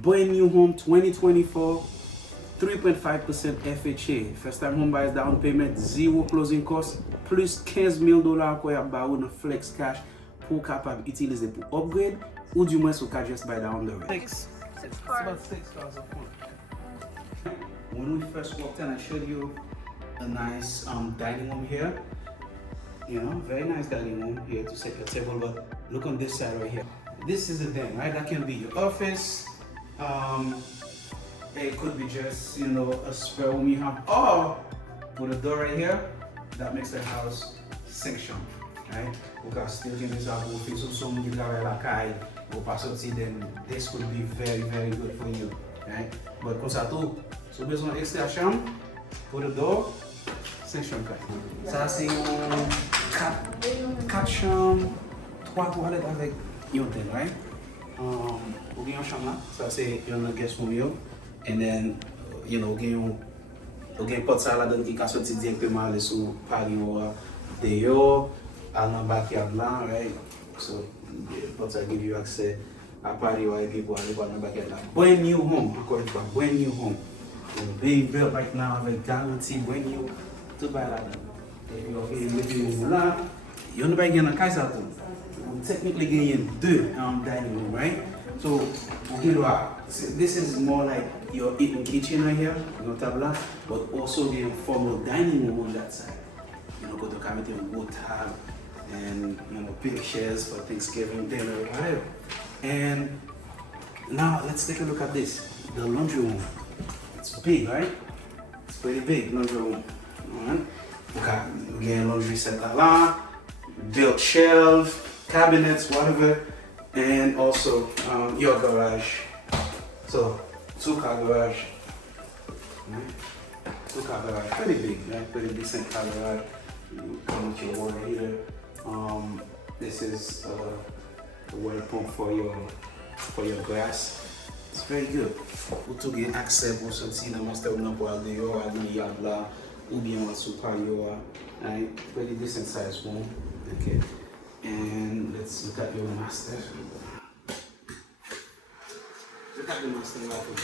Brand new home 2024, 3.5% FHA. First time home buyers down payment, zero closing cost, plus $15,000 pour y avoir un flex cash pour capable utiliser pour upgrade ou du moins pour just buy down the road. It's about 6,000. When we first walked in, I showed you a nice dining room here. You know, very nice dining room here to set your table, but look on this side right here. This is the den, right? That can be your office. It could be just, you know, a spare room you have, or with a door right here, that makes the house section, right? Because still can be some office or some guitar like I or passorti, then this could be very, very good for you, right? But comme ça tout, so besoin extra chambre pour le door, section kai. Ça c'est quatre chambres, 3 toilettes avec yon den, right? Ou gen yon chambre là, ça c'est yon guest room yo. And then, you know, gen pot sa la dan ki ka soti direktman ale sou patio deyo, al nan backyard lan, right? So, pot sa give you access a patio e people ale nan backyard lan. Brand new home, encore une fois, brand new home. Being built right now avec guarantee, brand new, tout bay la dan. Yon bay gen nan kay sa tou. Technically gen 2 dining room, right? So, this is more like your eating kitchen right here, notable, but also the formal dining room on that side. You know, go to committee on wood tab and, you know, big chairs for Thanksgiving dinner, whatever. And now let's take a look at this, the laundry room. It's big, right? It's pretty big, laundry room. Alright. Okay, again, laundry set là, built shelf, cabinets, whatever. And also your garage. So 2-car garage. Right? 2-car garage, pretty big, right? Pretty decent car garage. You come with your water heater. This is the water pump for your grass. It's very good. Ou tou gen accès pour sortir dans master ou nan pour aller dehors, aller yard là, ou bien sous patio. Right? Pretty decent size room. Okay. And let's look at your master. Look at the master bathroom.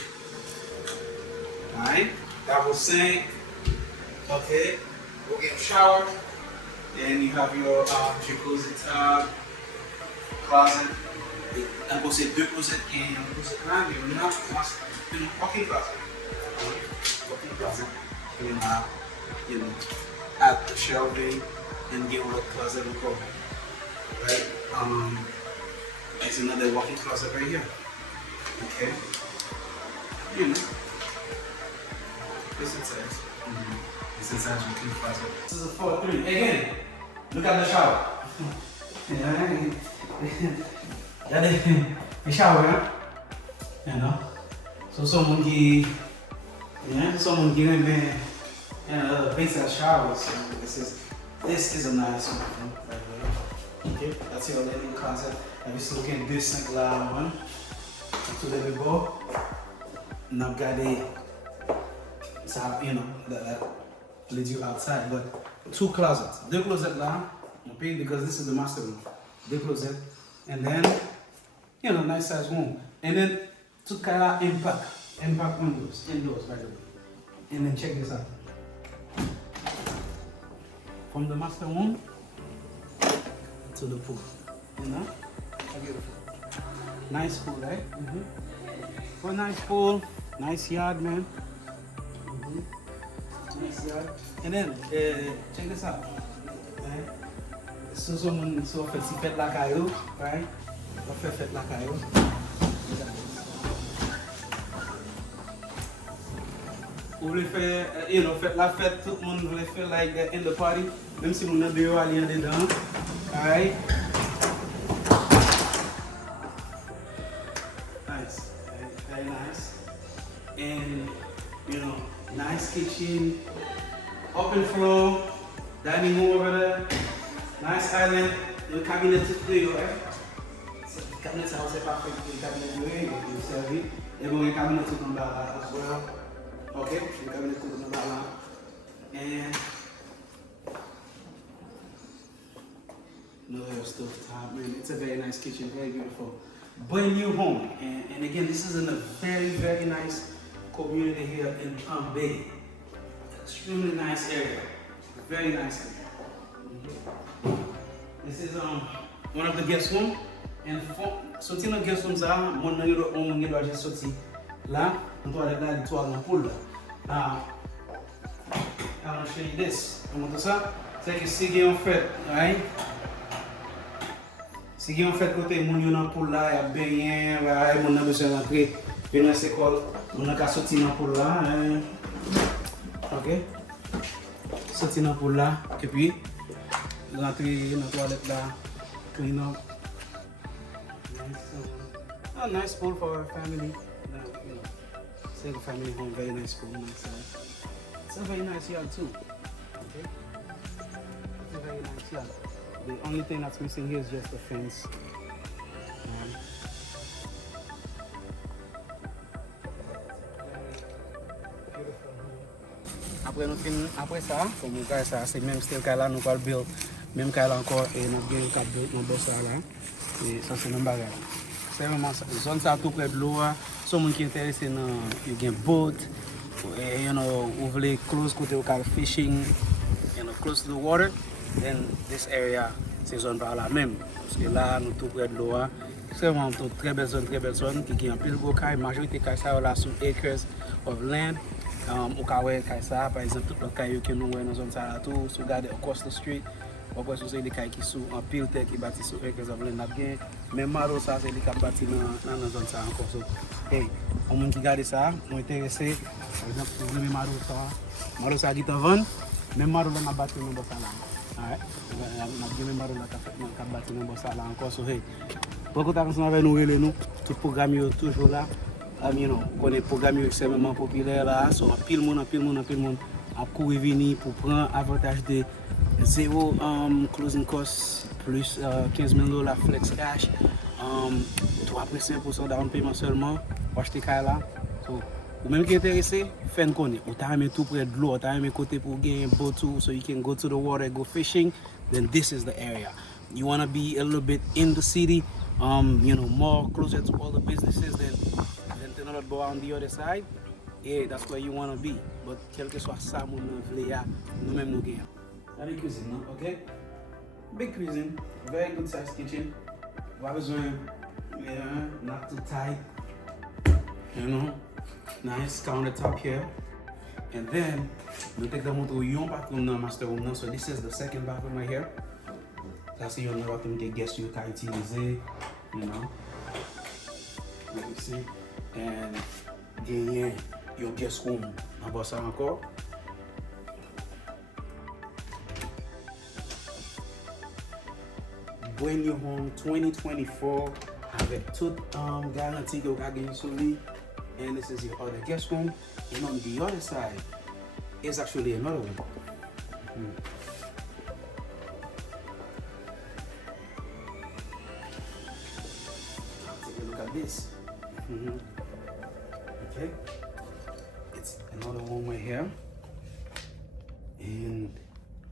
Alright, double sink. Okay, we'll get a shower. Then you have your jacuzzi tub, closet. I'm going to say 2 closets and un closet là, mais on a une walking closet. Walking closet. You know, add the shelving and get what closet will go. Right? There's another walk-in closet right here. Okay. You know. This inside. This inside walk-in closet. This is a 4-3. Again, look at the shower. The shower, huh? You know. So someone give in there, you know, basic shower. So this is a nice one. Okay, that's your living closet. And we still get this sink là one. To the before. Now got it. So you know that leads you outside, but 2 closets. 2 closets là. Okay, because this is the master room. 2 closets, and then you know nice size room, and then 2 color impact windows, indoors by the way. And then check this out. From the master room to the pool, you know? Beautiful. Nice pool, right? For a nice pool, nice yard, man. Nice yard. And then, check this out. Right? So someone fait la caillou, right? Fait la caillou. Vous voulez faire, you know, faites la fête, tout le monde voulait faire like that in the party, même si vous n'avez pas aller dedans. Alright. Nice. Very nice. And you know, nice kitchen, open floor, dining room over there, nice island, le cabinet tout près, right? So the cabinet ça c'est parfait pour le cabinet de servir. Et bon, le cabinet tout en bas as well. Okay, le cabinet tout en bas là. And no stove top, man. It's a very nice kitchen, very beautiful. brand new home. And again, this is in a very, very nice community here in Palm Bay. Extremely nice area. Very nice area. This is one of the guest rooms. And sorti dans guest room ça, mon ngi doit juste sorti là, on doit aller dans l'étoile en poule. Now, I want to show you this. On montre ça. C'est que si en fait, right? Si en fait côté mon yo dans poule là, y a bien, right, mon a besoin d'entrer, venir à l'école, on a qu'à sortir dans poule là, hein. OK? Sortir dans poule là et puis rentrer dans la toilette là, clean up. A nice pool for our family. You know, single family home, very nice pool. It's a very nice yard too. Okay? It's a very nice yard. The only thing that's missing here is just the fence. Après ça, comme vous voyez ça, c'est même style qu'elle a nous pas build, même qu'elle a encore et nous bien qu'elle build nos boss là. Et ça c'est même bagage. C'est vraiment ça. Zone ça tout près de l'eau. Ceux qui sont intéressés dans une boat, you know, vous voulez close côté au car fishing, you know, close to the water, then this area c'est zone par là même. Parce que là nous tout près de l'eau. C'est vraiment une très belle zone qui a un pile gros caille, majorité caille ça là sur acres of land. Au cas où caille ça, par exemple tout le caille que nous voyons dans zone ça là tout, si vous regardez across the street. Après, c'est des cailles qui sont en pile terre qui bâtissent sur acres of land. Même Maro, ça, c'est des qui bâtissent dans la zone ça encore. So, hey, au monde qui regarde ça, sont intéressés. Par exemple, si vous voulez Maro ça dit en vente, même Maro là, on a bâti dans le boss là. Alright? On a même Maro là qui a bâti dans le boss là encore. So, hey, pour que tu avec nous, tout programme est toujours là. You know, on est programme extrêmement populaire là. So, pile monde a courir venir pour prendre avantage de zéro closing cost plus $15,000 flex cash, 3% down payment seulement pour acheter là. So, ou même qui est intéressé, faites connaître. Ou t'as mis tout près de l'eau, t'as mis côté pour gagner boat too, so you can go to the water, go fishing. Then this is the area. You want to be a little bit in the city, you know, more closer to all the businesses than to go on the other side. Yeah, that's where you want to be. But quel que soit ça, nous-mêmes nous gagnons. That's the cuisine, no? Okay? Big cuisine, very good sized kitchen. Pas besoin, yeah, not too tight. You know, nice countertop here. And then, we take the motor yon bathroom now, master room now. So this is the second bathroom right here. That's your bathroom que guest you can utiliser, you know. Let me see. And then your guest room. About ça encore. Brand new home 2024 avec toute garantie que vous avez gagné sur lui. And this is your other guest room. And on the other side is actually another one. Take a look at this. Okay, it's another one right here. And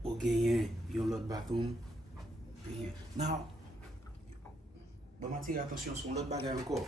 we'll get your little bathroom. Now, but m'attirer attention sur l'autre bagage encore.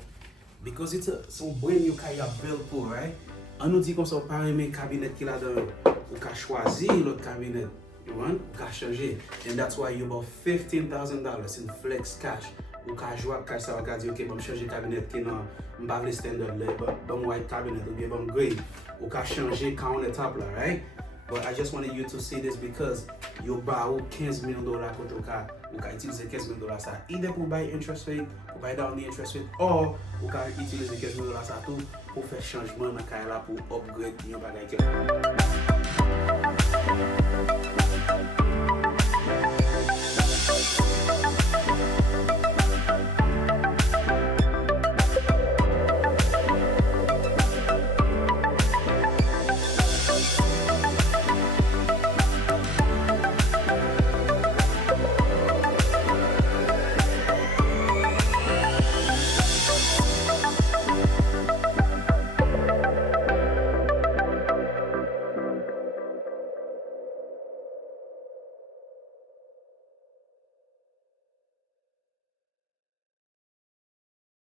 Because it's son brand new car you built for, right? On nous dit qu'on s'en parle mais cabinet qu'il a dedans. Ou qu'a choisi l'autre cabinet, you want? Ou qu'a changé. And that's why you about $15,000 in flex cash. Ou qu'a joué avec ça, ou qu'a dit ok, bon changer cabinet qui non, m'bavle standard là, bon white cabinet ou bien bon gray. Ou qu'a changer countertop là, right? But I just wanted you to see this because you buy $15,000 côté ou qu'a utiliser $15,000 ça. Either pour buy interest rate, pour buy down the interest rate, or ou qu'a utiliser $15,000 ça tout pour faire changement dans la pour upgrade yon bagay.